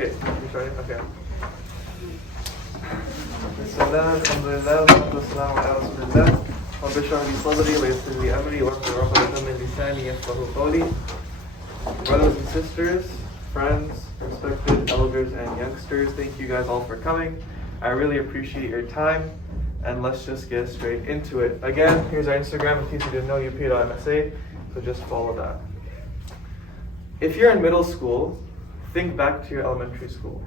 Okay, you starting? Okay. Bismillah, alhamdulillah, wassalamu ala rasulillah. Rabbi shrah li sadri wa yassir li amri wahlul 'uqdatan min lisani yafqahu qawli. Brothers and sisters, friends, respected elders and youngsters, thank you guys all for coming. I really appreciate your time, and let's just get straight into it. Again, here's our Instagram in case you didn't know, up.msa, so just follow that. If you're in middle school, think back to your elementary school.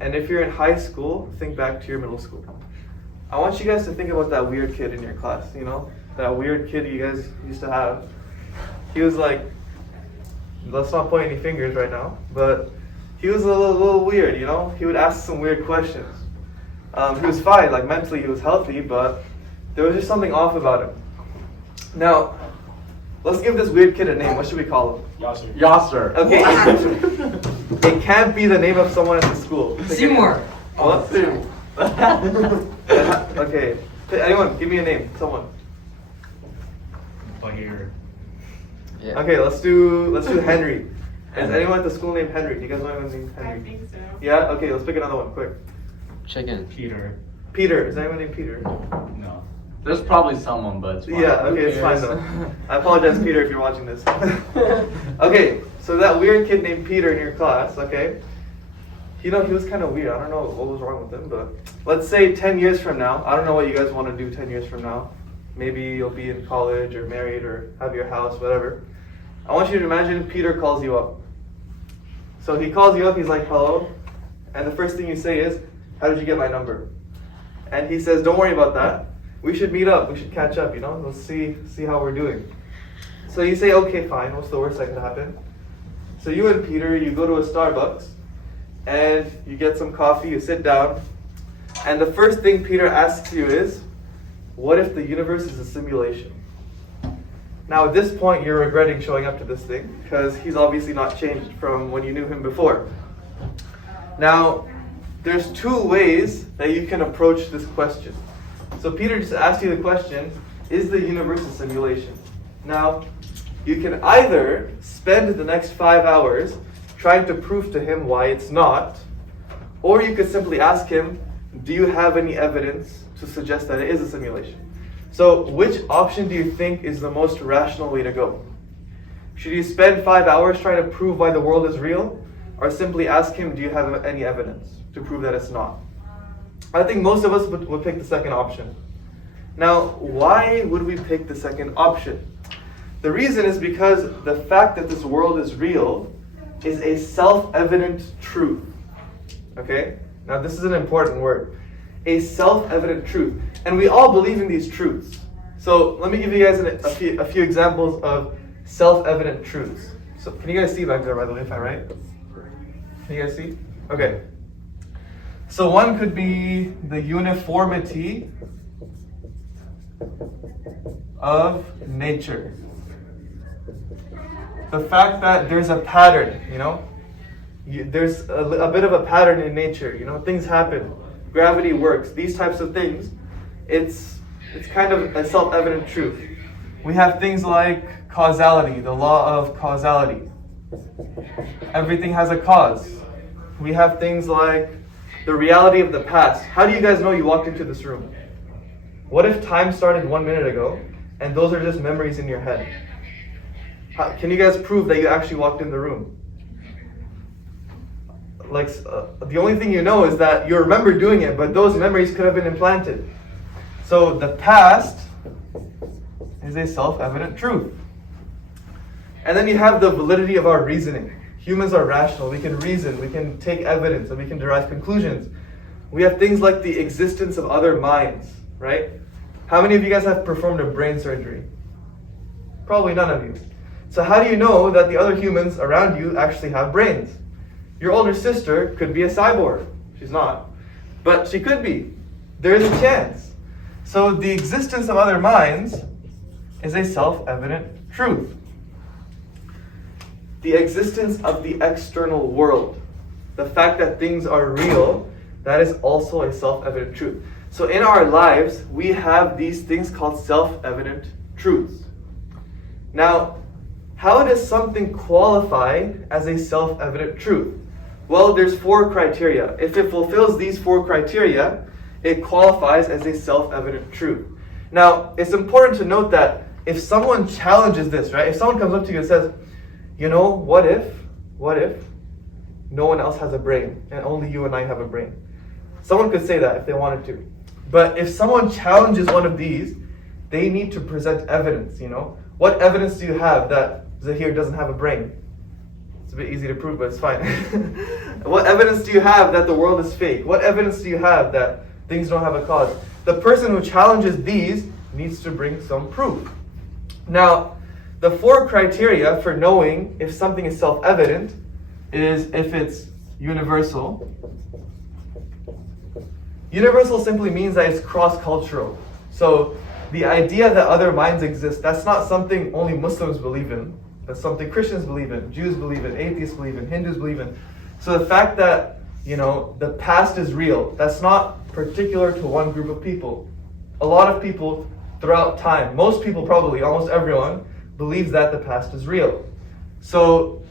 And if you're in high school, think back to your middle school. I want you guys to think about that weird kid in your class, you know? That weird kid you guys used to have. He was like, let's not point any fingers right now, but he was a little weird, you know? He would ask some weird questions. He was fine, like mentally he was healthy, but there was just something off about him. Now, let's give this weird kid a name. What should we call him? Yasser. Okay. It can't be the name of someone at the school. Seymour. What? Okay. Anyone, give me a name. Someone. Bahir. Yeah. Okay, let's do Henry. Is anyone at the school named Henry? Do you guys know anyone named Henry? I think so. Yeah? Okay, let's pick another one, quick. Chicken. Peter. Peter. Is anyone named Peter? No. There's probably someone, but it's fine. Yeah, okay, it's fine though. I apologize, Peter, if you're watching this. Okay, so that weird kid named Peter in your class, okay? You know, he was kind of weird. I don't know what was wrong with him, but let's say 10 years from now, I don't know what you guys want to do 10 years from now. Maybe you'll be in college or married or have your house, whatever. I want you to imagine Peter calls you up. So he calls you up, he's like, hello. And the first thing you say is, how did you get my number? And he says, don't worry about that. We should meet up. We should catch up, you know? Let's see how we're doing. So you say, okay, fine. What's the worst that could happen? So you and Peter, you go to a Starbucks, and you get some coffee, you sit down, and the first thing Peter asks you is, what if the universe is a simulation? Now at this point, you're regretting showing up to this thing, because he's obviously not changed from when you knew him before. Now, there's two ways that you can approach this question. So Peter just asked you the question, is the universe a simulation? Now, you can either spend the next 5 hours trying to prove to him why it's not, or you could simply ask him, do you have any evidence to suggest that it is a simulation? So which option do you think is the most rational way to go? Should you spend 5 hours trying to prove why the world is real, or simply ask him, do you have any evidence to prove that it's not? I think most of us would pick the second option. Now, why would we pick the second option? The reason is because the fact that this world is real is a self-evident truth. Okay? Now, this is an important word. A self-evident truth. And we all believe in these truths. So, let me give you guys a few examples of self-evident truths. So, can you guys see back there, by the way, if I write? Can you guys see? Okay. So one could be the uniformity of nature. The fact that there's a pattern, you know? There's a bit of a pattern in nature, you know? Things happen. Gravity works. These types of things. It's kind of a self-evident truth. We have things like causality, the law of causality. Everything has a cause. We have things like the reality of the past. How do you guys know you walked into this room? What if time started 1 minute ago and those are just memories in your head? Can you guys prove that you actually walked in the room? The only thing you know is that you remember doing it, but those memories could have been implanted. So the past is a self-evident truth. And then you have the validity of our reasoning. Humans are rational. We can reason, we can take evidence, and we can derive conclusions. We have things like the existence of other minds, right? How many of you guys have performed a brain surgery? Probably none of you. So how do you know that the other humans around you actually have brains? Your older sister could be a cyborg. She's not. But she could be. There is a chance. So the existence of other minds is a self-evident truth. The existence of the external world, the fact that things are real, that is also a self-evident truth. So in our lives, we have these things called self-evident truths. Now, how does something qualify as a self-evident truth? Well, there's 4 criteria. If it fulfills these 4 criteria, it qualifies as a self-evident truth. Now, it's important to note that if someone challenges this, right? If someone comes up to you and says, what if no one else has a brain and only you and I have a brain? Someone could say that if they wanted to. But if someone challenges one of these, they need to present evidence, What evidence do you have that Zahir doesn't have a brain? It's a bit easy to prove, but it's fine. What evidence do you have that the world is fake? What evidence do you have that things don't have a cause? The person who challenges these needs to bring some proof. Now, the 4 criteria for knowing if something is self-evident is if it's universal. Universal simply means that it's cross-cultural. So the idea that other minds exist, that's not something only Muslims believe in. That's something Christians believe in, Jews believe in, atheists believe in, Hindus believe in. So the fact that, the past is real, that's not particular to one group of people. A lot of people throughout time, most people probably, almost everyone, believes that the past is real. So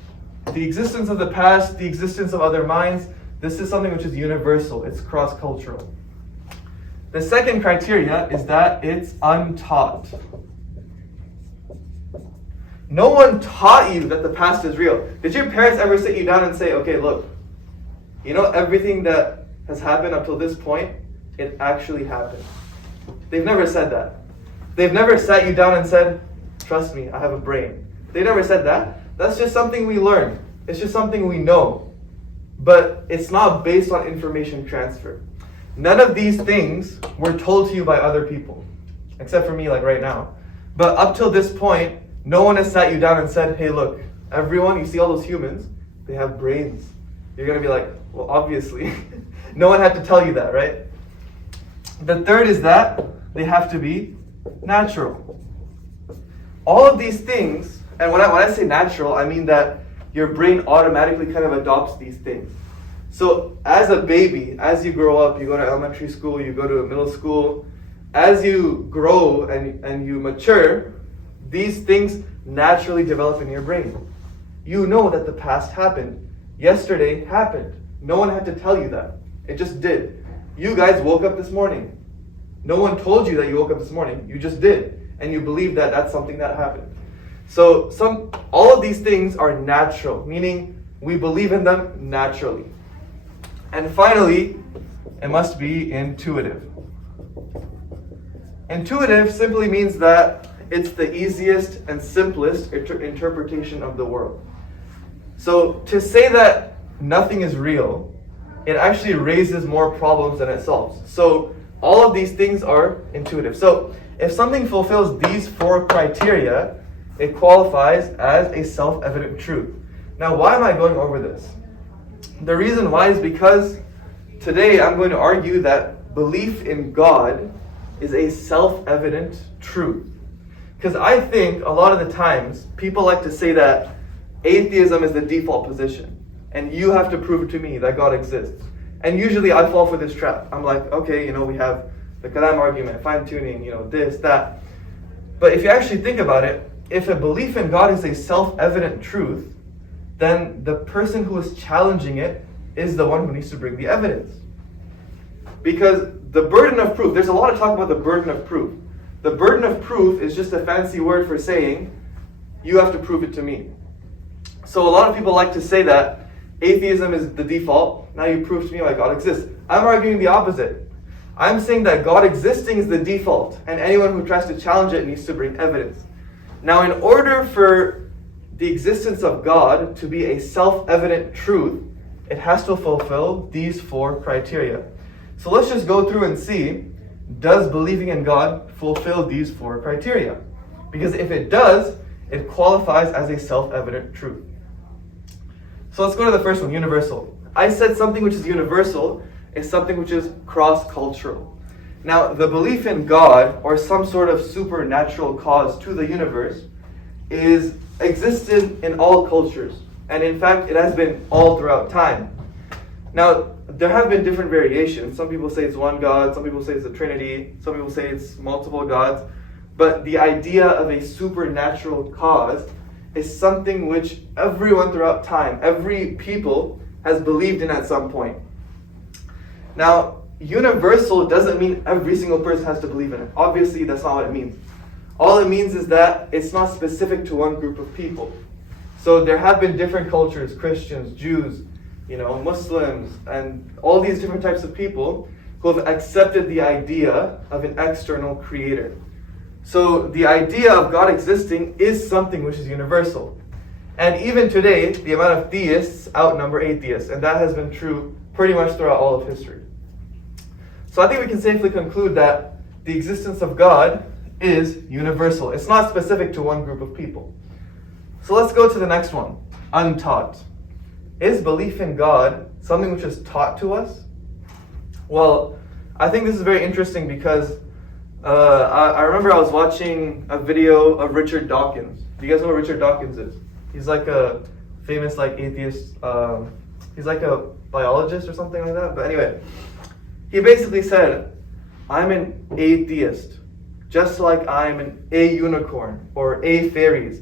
the existence of the past, the existence of other minds, this is something which is universal. It's cross-cultural. The second criteria is that it's untaught. No one taught you that the past is real. Did your parents ever sit you down and say, okay, look, everything that has happened up till this point, it actually happened? They've never said that. They've never sat you down and said, trust me, I have a brain. They never said that. That's just something we learn. It's just something we know. But it's not based on information transfer. None of these things were told to you by other people, except for me, like right now. But up till this point, no one has sat you down and said, hey, look, everyone, you see all those humans, they have brains. You're going to be like, well, obviously. No one had to tell you that, right? The third is that they have to be natural. All of these things, and when I say natural, I mean that your brain automatically kind of adopts these things. So as a baby, as you grow up, you go to elementary school, you go to middle school, as you grow and you mature, these things naturally develop in your brain. You know that the past happened. Yesterday happened. No one had to tell you that. It just did. You guys woke up this morning. No one told you that you woke up this morning. You just did. And you believe that that's something that happened. So all of these things are natural, meaning we believe in them naturally. And finally, it must be intuitive. Intuitive simply means that it's the easiest and simplest interpretation of the world. So to say that nothing is real, it actually raises more problems than it solves. So all of these things are intuitive. So if something fulfills these 4 criteria, it qualifies as a self-evident truth. Now, why am I going over this? The reason why is because today I'm going to argue that belief in God is a self-evident truth. Because I think a lot of the times people like to say that atheism is the default position and you have to prove to me that God exists. And usually I fall for this trap. I'm like, okay, we have the Kalam argument, fine-tuning, this, that. But if you actually think about it, if a belief in God is a self-evident truth, then the person who is challenging it is the one who needs to bring the evidence. Because the burden of proof, there's a lot of talk about the burden of proof. The burden of proof is just a fancy word for saying, you have to prove it to me. So a lot of people like to say that atheism is the default, now you prove to me why God exists. I'm arguing the opposite. I'm saying that God existing is the default, and anyone who tries to challenge it needs to bring evidence. Now, in order for the existence of God to be a self-evident truth, it has to fulfill these 4 criteria. So let's just go through and see, does believing in God fulfill these 4 criteria? Because if it does, it qualifies as a self-evident truth. So let's go to the first one, universal. I said something which is universal is something which is cross-cultural. Now, the belief in God or some sort of supernatural cause to the universe is existent in all cultures. And in fact, it has been all throughout time. Now, there have been different variations. Some people say it's one God, some people say it's a Trinity, some people say it's multiple gods. But the idea of a supernatural cause is something which everyone throughout time, every people has believed in at some point. Now, universal doesn't mean every single person has to believe in it. Obviously, that's not what it means. All it means is that it's not specific to one group of people. So there have been different cultures, Christians, Jews, Muslims, and all these different types of people who have accepted the idea of an external creator. So the idea of God existing is something which is universal. And even today, the amount of theists outnumber atheists, and that has been true pretty much throughout all of history. So I think we can safely conclude that the existence of God is universal. It's not specific to one group of people. So let's go to the next one, untaught. Is belief in God something which is taught to us? Well, I think this is very interesting because I remember I was watching a video of Richard Dawkins. Do you guys know what Richard Dawkins is? He's like a famous atheist. He's like a biologist or something like that. But anyway, he basically said, I'm an atheist, just like I'm a unicorn or a fairies.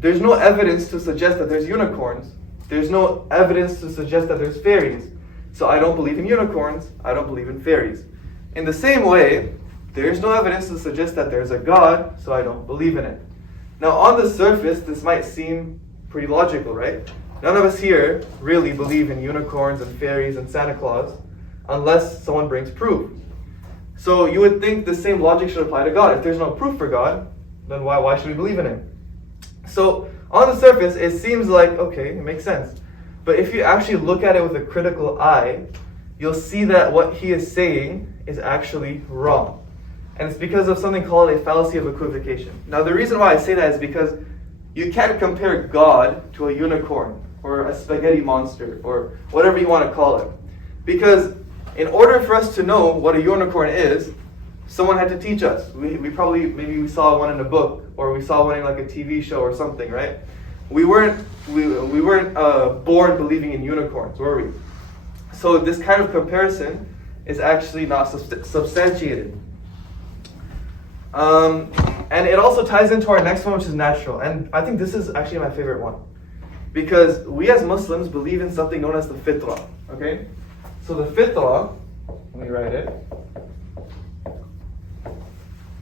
There's no evidence to suggest that there's unicorns. There's no evidence to suggest that there's fairies. So I don't believe in unicorns. I don't believe in fairies. In the same way, there's no evidence to suggest that there's a God, so I don't believe in it. Now, on the surface, this might seem pretty logical, right? None of us here really believe in unicorns and fairies and Santa Claus unless someone brings proof. So you would think the same logic should apply to God. If there's no proof for God, then why should we believe in Him? So on the surface, it seems like, okay, it makes sense. But if you actually look at it with a critical eye, you'll see that what he is saying is actually wrong. And it's because of something called a fallacy of equivocation. Now, the reason why I say that is because you can't compare God to a unicorn or a spaghetti monster or whatever you want to call it. Because in order for us to know what a unicorn is, someone had to teach us. Maybe we saw one in a book or we saw one in like a TV show or something, right? We weren't born believing in unicorns, were we? So this kind of comparison is actually not substantiated. And it also ties into our next one, which is natural. And I think this is actually my favorite one. Because we as Muslims believe in something known as the fitrah. Okay? So the fitrah, let me write it.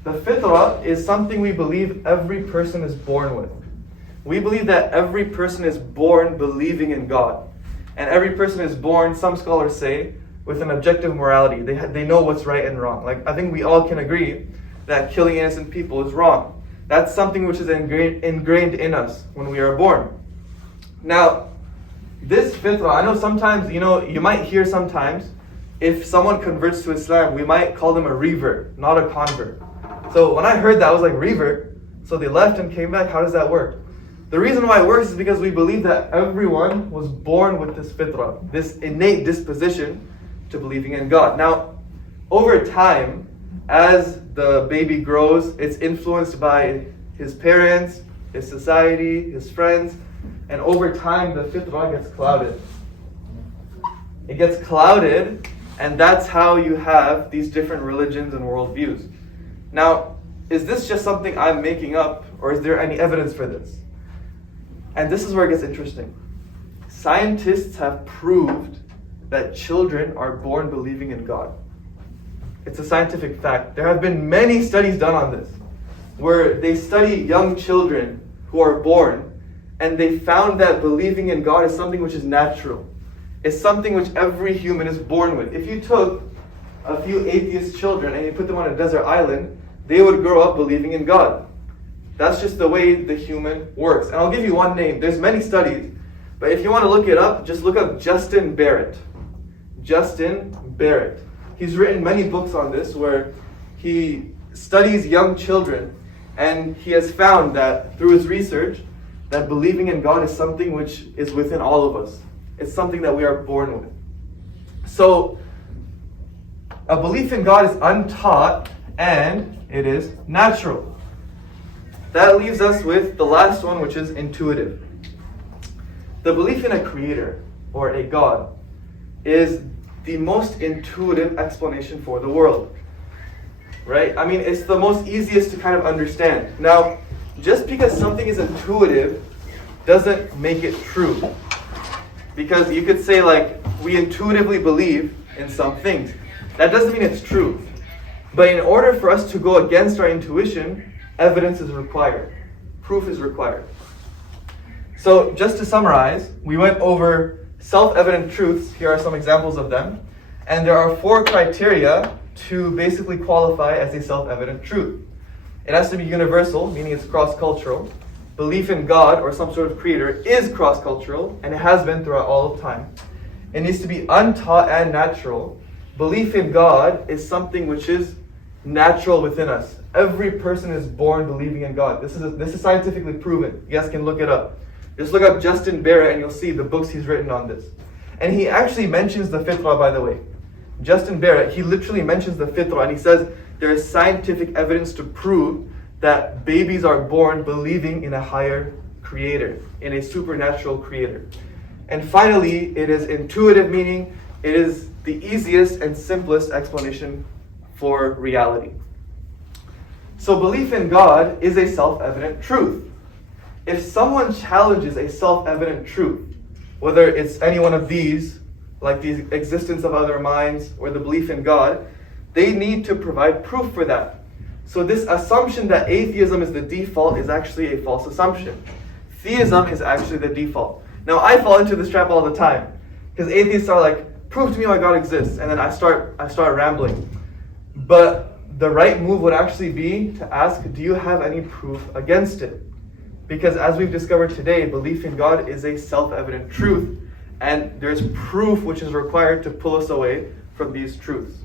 The fitrah is something we believe every person is born with. We believe that every person is born believing in God. And every person is born, some scholars say, with an objective morality. They know what's right and wrong. Like, I think we all can agree that killing innocent people is wrong. That's something which is ingrained in us when we are born. Now, this fitrah, I know sometimes, you might hear sometimes, if someone converts to Islam, we might call them a revert, not a convert. So when I heard that, I was like, revert? So they left and came back? How does that work? The reason why it works is because we believe that everyone was born with this fitrah, this innate disposition to believing in God. Now, over time, as the baby grows, it's influenced by his parents, his society, his friends, and over time, the fitrah gets clouded. It gets clouded, and that's how you have these different religions and worldviews. Now, is this just something I'm making up, or is there any evidence for this? And this is where it gets interesting. Scientists have proved that children are born believing in God. It's a scientific fact. There have been many studies done on this, where they study young children who are born, and they found that believing in God is something which is natural. It's something which every human is born with. If you took a few atheist children and you put them on a desert island, they would grow up believing in God. That's just the way the human works. And I'll give you one name. There's many studies, but if you want to look it up, just look up Justin Barrett. Justin Barrett. He's written many books on this where he studies young children, and he has found that through his research that believing in God is something which is within all of us. It's something that we are born with. So a belief in God is untaught and it is natural. That leaves us with the last one, which is intuitive. The belief in a creator or a God is the most intuitive explanation for the world. Right? I mean, it's the most easiest to kind of understand. Now, just because something is intuitive doesn't make it true. Because you could say like, we intuitively believe in some things. That doesn't mean it's true. But in order for us to go against our intuition, evidence is required. Proof is required. So just to summarize, we went over self-evident truths. Here are some examples of them. And there are 4 criteria to basically qualify as a self-evident truth. It has to be universal, meaning it's cross-cultural. Belief in God or some sort of creator is cross-cultural, and it has been throughout all of time. It needs to be untaught and natural. Belief in God is something which is natural within us. Every person is born believing in God. This is scientifically proven. You guys can look it up. Just look up Justin Barrett and you'll see the books he's written on this. And he actually mentions the fitrah, by the way. Justin Barrett, he literally mentions the fitrah, and he says there is scientific evidence to prove that babies are born believing in a higher creator, in a supernatural creator. And finally, it is intuitive, meaning it is the easiest and simplest explanation for reality. So belief in God is a self-evident truth. If someone challenges a self-evident truth, whether it's any one of these, like the existence of other minds or the belief in God, they need to provide proof for that. So this assumption that atheism is the default is actually a false assumption. Theism is actually the default. Now I fall into this trap all the time, because atheists are like, prove to me why God exists, and then I start rambling. But the right move would actually be to ask, do you have any proof against it? Because as we've discovered today, belief in God is a self-evident truth, and there's proof which is required to pull us away from these truths.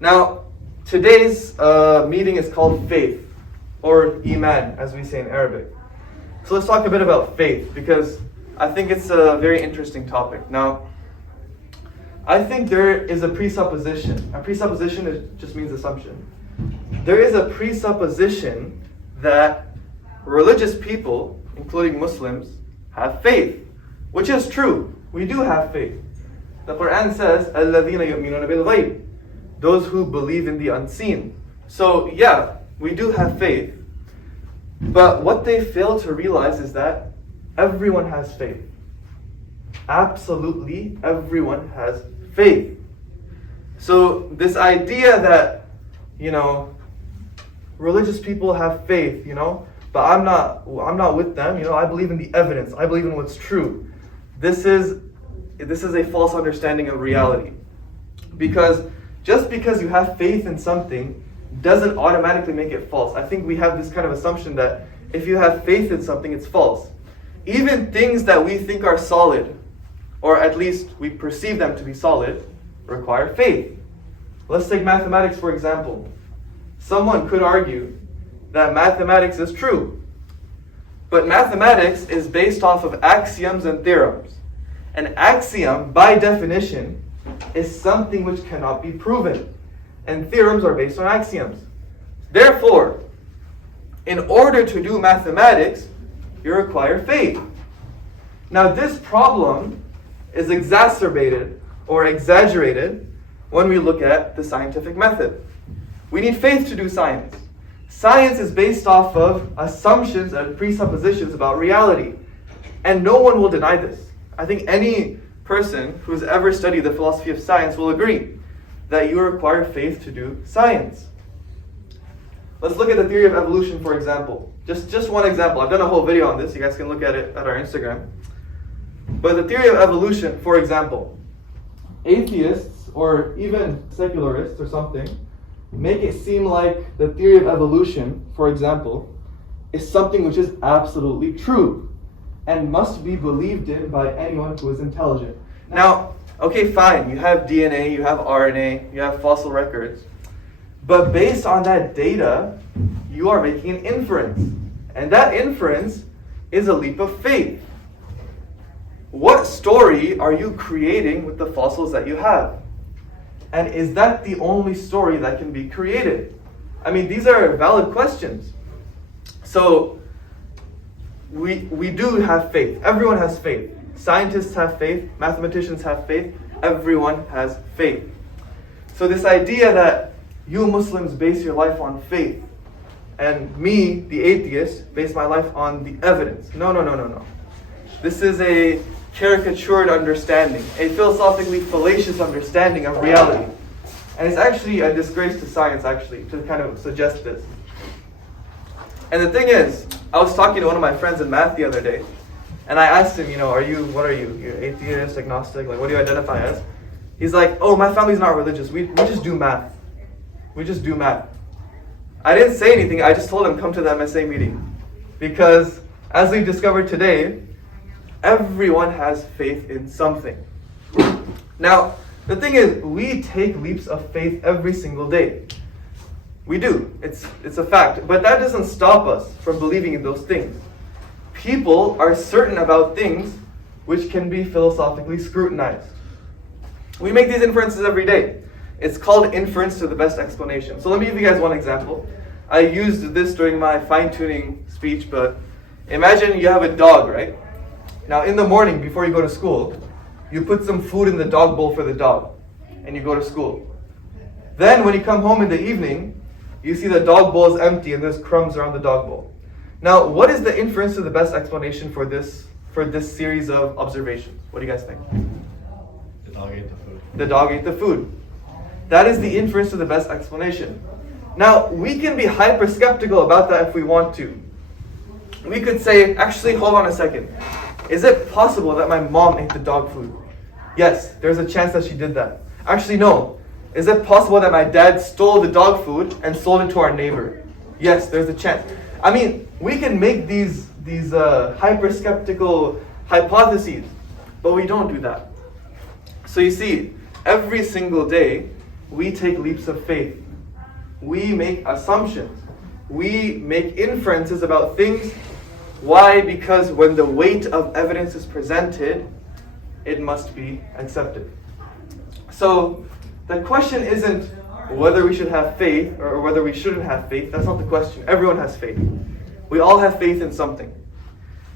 Now, today's meeting is called faith, or Iman, as we say in Arabic. So let's talk a bit about faith, because I think it's a very interesting topic. Now, I think there is a presupposition. A presupposition just means assumption. There is a presupposition that religious people, including Muslims, have faith, which is true. We do have faith. The Quran says, الَّذِينَ يُؤْمِنُونَ بِالْغَيْبِ, those who believe in the unseen. So yeah, we do have faith. But what they fail to realize is that everyone has faith. Absolutely everyone has faith. So this idea that, religious people have faith, but I'm not with them, I believe in the evidence. I believe in what's true. This is a false understanding of reality. Because just because you have faith in something doesn't automatically make it false. I think we have this kind of assumption that if you have faith in something, it's false. Even things that we think are solid, or at least we perceive them to be solid, require faith. Let's take mathematics, for example. Someone could argue that mathematics is true. But mathematics is based off of axioms and theorems. An axiom, by definition, is something which cannot be proven. And theorems are based on axioms. Therefore, in order to do mathematics, you require faith. Now this problem is exacerbated or exaggerated when we look at the scientific method. We need faith to do science. Science is based off of assumptions and presuppositions about reality. And no one will deny this. I think any person who's ever studied the philosophy of science will agree that you require faith to do science. Let's look at the theory of evolution, for example. Just one example. I've done a whole video on this. You guys can look at it at our Instagram. But the theory of evolution, for example, atheists or even secularists or something make it seem like the theory of evolution, for example, is something which is absolutely true and must be believed in by anyone who is intelligent. Now, okay, fine, you have DNA, you have RNA, you have fossil records, but based on that data, you are making an inference. And that inference is a leap of faith. What story are you creating with the fossils that you have? And is that the only story that can be created? I mean, these are valid questions. So, we do have faith. Everyone has faith. Scientists have faith. Mathematicians have faith. Everyone has faith. So this idea that you Muslims base your life on faith, and me, the atheist, base my life on the evidence. No. This is a caricatured understanding, a philosophically fallacious understanding of reality. And it's actually a disgrace to science, actually, to kind of suggest this. And the thing is, I was talking to one of my friends in math the other day, and I asked him, what are you? You're atheist, agnostic, like what do you identify as? He's like, oh, my family's not religious. We just do math. We just do math. I didn't say anything. I just told him, come to the MSA meeting. Because as we've discovered today, everyone has faith in something. Now, the thing is, we take leaps of faith every single day. We do. It's a fact. But that doesn't stop us from believing in those things. People are certain about things which can be philosophically scrutinized. We make these inferences every day. It's called inference to the best explanation. So let me give you guys one example. I used this during my fine-tuning speech, but imagine you have a dog, right? Now in the morning before you go to school, you put some food in the dog bowl for the dog, and you go to school. Then when you come home in the evening, you see the dog bowl is empty and there's crumbs around the dog bowl. Now, what is the inference to the best explanation for this series of observations? What do you guys think? The dog ate the food. The dog ate the food. That is the inference to the best explanation. Now, we can be hyper-skeptical about that if we want to. We could say, actually, hold on a second. Is it possible that my mom ate the dog food? Yes, there's a chance that she did that. Actually, no. Is it possible that my dad stole the dog food and sold it to our neighbor? Yes, there's a chance. I mean, we can make these hyper-skeptical hypotheses, but we don't do that. So you see, every single day, we take leaps of faith. We make assumptions. We make inferences about things. Why? Because when the weight of evidence is presented, it must be accepted. So the question isn't whether we should have faith or whether we shouldn't have faith. That's not the question. Everyone has faith. We all have faith in something.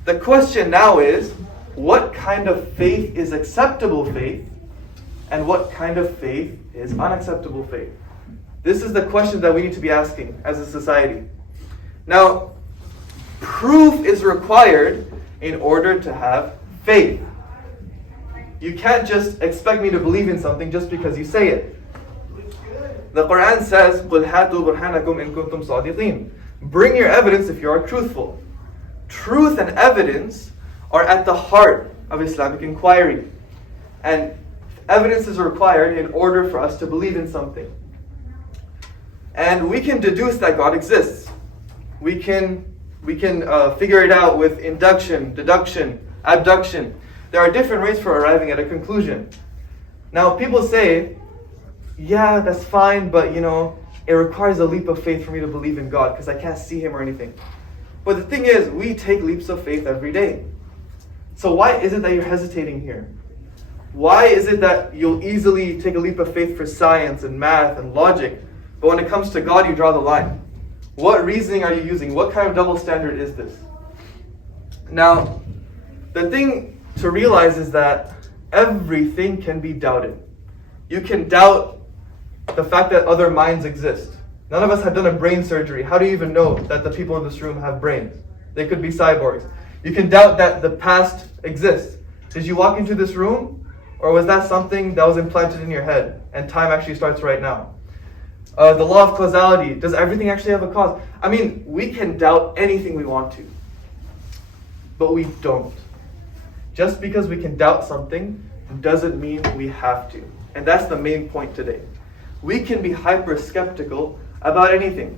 The question now is, what kind of faith is acceptable faith and what kind of faith is unacceptable faith? This is the question that we need to be asking as a society. Now, proof is required in order to have faith. You can't just expect me to believe in something just because you say it. The Quran says, قُلْ هَاتُوا بُرْهَانَكُمْ إِن كُنْتُمْ صَادِقِينَ. Bring your evidence if you are truthful. Truth and evidence are at the heart of Islamic inquiry. And evidence is required in order for us to believe in something. And we can deduce that God exists. We can figure it out with induction, deduction, abduction. There are different ways for arriving at a conclusion. Now, people say, yeah, that's fine, but it requires a leap of faith for me to believe in God because I can't see Him or anything. But the thing is, we take leaps of faith every day. So why is it that you're hesitating here? Why is it that you'll easily take a leap of faith for science and math and logic, but when it comes to God, you draw the line? What reasoning are you using? What kind of double standard is this? Now, the thing to realize is that everything can be doubted. You can doubt the fact that other minds exist. None of us have done a brain surgery. How do you even know that the people in this room have brains? They could be cyborgs. You can doubt that the past exists. Did you walk into this room? Or was that something that was implanted in your head and time actually starts right now? The law of causality. Does everything actually have a cause? I mean, we can doubt anything we want to. But we don't. Just because we can doubt something doesn't mean we have to. And that's the main point today. We can be hyper-skeptical about anything.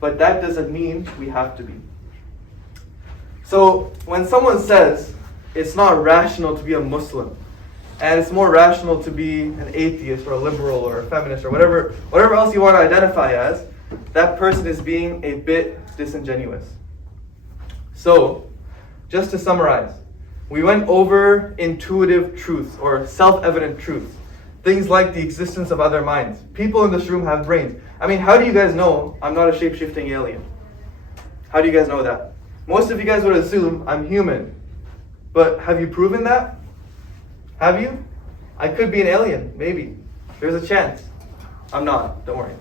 But that doesn't mean we have to be. So when someone says it's not rational to be a Muslim, and it's more rational to be an atheist or a liberal or a feminist or whatever else you want to identify as, that person is being a bit disingenuous. So, just to summarize, we went over intuitive truths or self-evident truths. Things like the existence of other minds. People in this room have brains. I mean, how do you guys know I'm not a shape-shifting alien? How do you guys know that? Most of you guys would assume I'm human. But have you proven that? Have you? I could be an alien, maybe. There's a chance. I'm not, don't worry.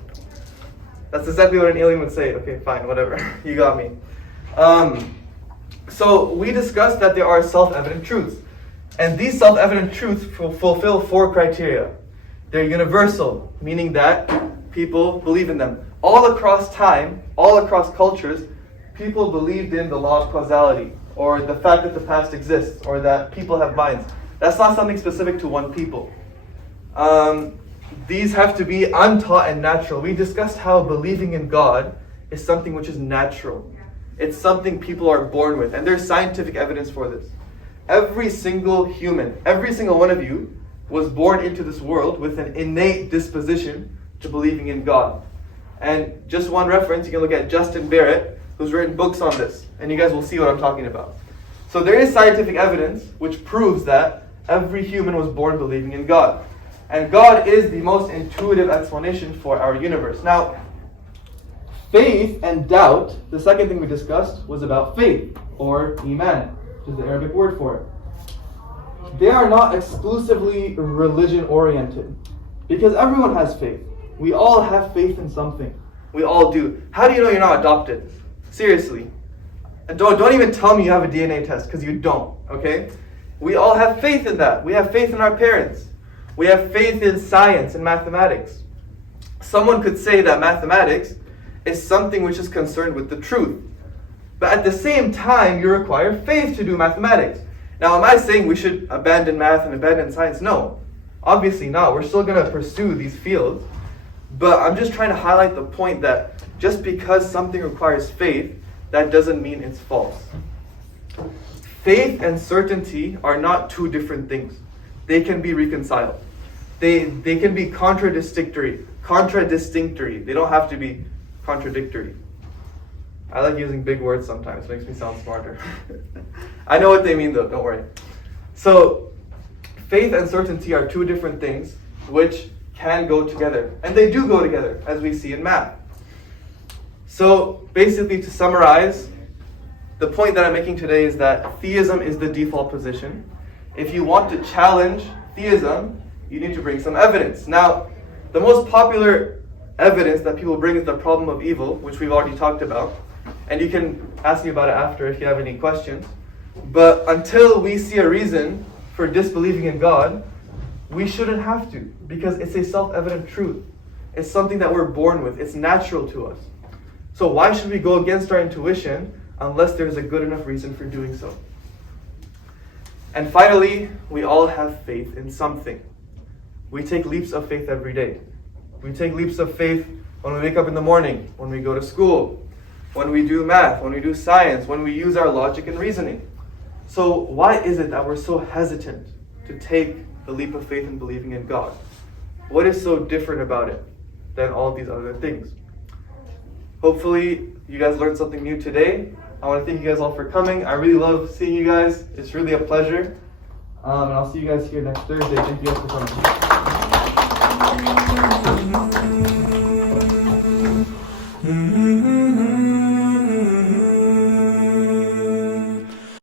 That's exactly what an alien would say. Okay, fine, whatever. You got me. So we discussed that there are self-evident truths. And these self-evident truths fulfill 4 criteria. They're universal, meaning that people believe in them. All across time, all across cultures, people believed in the law of causality, or the fact that the past exists, or that people have minds. That's not something specific to one people. These have to be untaught and natural. We discussed how believing in God is something which is natural. It's something people are born with, and there's scientific evidence for this. Every single human, every single one of you, was born into this world with an innate disposition to believing in God. And just one reference, you can look at Justin Barrett, who's written books on this, and you guys will see what I'm talking about. So there is scientific evidence which proves that every human was born believing in God. And God is the most intuitive explanation for our universe. Now, faith and doubt, the second thing we discussed was about faith, or Iman, which is the Arabic word for it. They are not exclusively religion-oriented, because everyone has faith. We all have faith in something. We all do. How do you know you're not adopted? Seriously. And don't even tell me you have a DNA test, because you don't, okay? We all have faith in that. We have faith in our parents. We have faith in science and mathematics. Someone could say that mathematics is something which is concerned with the truth. But at the same time, you require faith to do mathematics. Now, am I saying we should abandon math and abandon science? No. Obviously not. We're still going to pursue these fields. But I'm just trying to highlight the point that just because something requires faith, that doesn't mean it's false. Faith and certainty are not two different things. They can be reconciled. They can be contradictory. They don't have to be contradictory. I like using big words sometimes. It makes me sound smarter. I know what they mean though, don't worry. So, faith and certainty are two different things which can go together. And they do go together, as we see in math. So, basically to summarize, the point that I'm making today is that theism is the default position. If you want to challenge theism, you need to bring some evidence. Now, the most popular evidence that people bring is the problem of evil, which we've already talked about. And you can ask me about it after if you have any questions. But until we see a reason for disbelieving in God, we shouldn't have to, because it's a self-evident truth. It's something that we're born with. It's natural to us. So why should we go against our intuition unless there's a good enough reason for doing so? And finally, we all have faith in something. We take leaps of faith every day. We take leaps of faith when we wake up in the morning, when we go to school, when we do math, when we do science, when we use our logic and reasoning. So why is it that we're so hesitant to take the leap of faith in believing in God? What is so different about it than all these other things? Hopefully you guys learned something new today. I want to thank you guys all for coming. I really love seeing you guys. It's really a pleasure. And I'll see you guys here next Thursday. Thank you guys for coming.